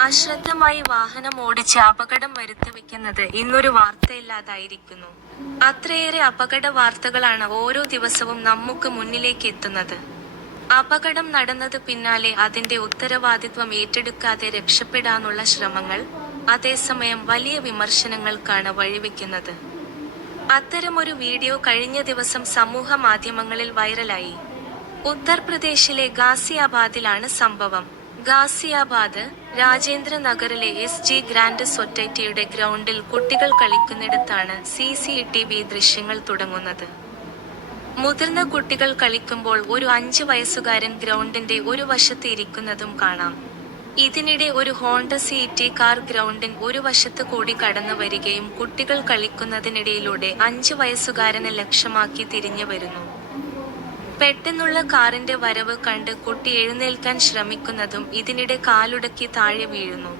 അശ്രദ്ധമായി വാഹനം ഓടിച്ച് അപകടം വരുത്തിവെക്കുന്നത് ഇന്നൊരു വാർത്തയില്ലാതായിരിക്കുന്നു. അത്രയേറെ അപകട വാർത്തകളാണ് ഓരോ ദിവസവും നമുക്ക് മുന്നിലേക്ക് എത്തുന്നത്. അപകടം നടന്നത് പിന്നാലെ അതിന്റെ ഉത്തരവാദിത്വം ഏറ്റെടുക്കാതെ രക്ഷപ്പെടാനുള്ള ശ്രമങ്ങൾ അതേസമയം വലിയ വിമർശനങ്ങൾക്കാണ് വഴിവെക്കുന്നത്. അത്തരമൊരു വീഡിയോ കഴിഞ്ഞ ദിവസം സമൂഹ മാധ്യമങ്ങളിൽ വൈറലായി. ഉത്തർപ്രദേശിലെ ഗാസിയാബാദിലാണ് സംഭവം. ഗാസിയാബാദ് രാജേന്ദ്ര നഗറിലെ എസ് ജി ഗ്രാൻഡ് സൊസൈറ്റിയുടെ ഗ്രൗണ്ടിൽ കുട്ടികൾ കളിക്കുന്നിടത്താണ് സി സി ടി വി ദൃശ്യങ്ങൾ തുടങ്ങുന്നത്. മുതിർന്ന കുട്ടികൾ കളിക്കുമ്പോൾ ഒരു അഞ്ച് വയസ്സുകാരൻ ഗ്രൗണ്ടിന്റെ ഒരു വശത്ത് ഇരിക്കുന്നതും കാണാം. ഇതിനിടെ ഒരു ഹോണ്ട സി ടി കാർ ഗ്രൗണ്ടിൻ ഒരു വശത്ത് കൂടി കടന്നു വരികയും കുട്ടികൾ കളിക്കുന്നതിനിടയിലൂടെ അഞ്ച് വയസ്സുകാരനെ ലക്ഷ്യമാക്കി തിരിഞ്ഞു വരുന്നു. പെട്ടെന്നുള്ള കാറിന്റെ വരവ് കണ്ട് കുട്ടി എഴുന്നേൽക്കാൻ ശ്രമിക്കുന്നതും ഇതിനിടെ കാലുടക്കി താഴെ വീഴുന്നു.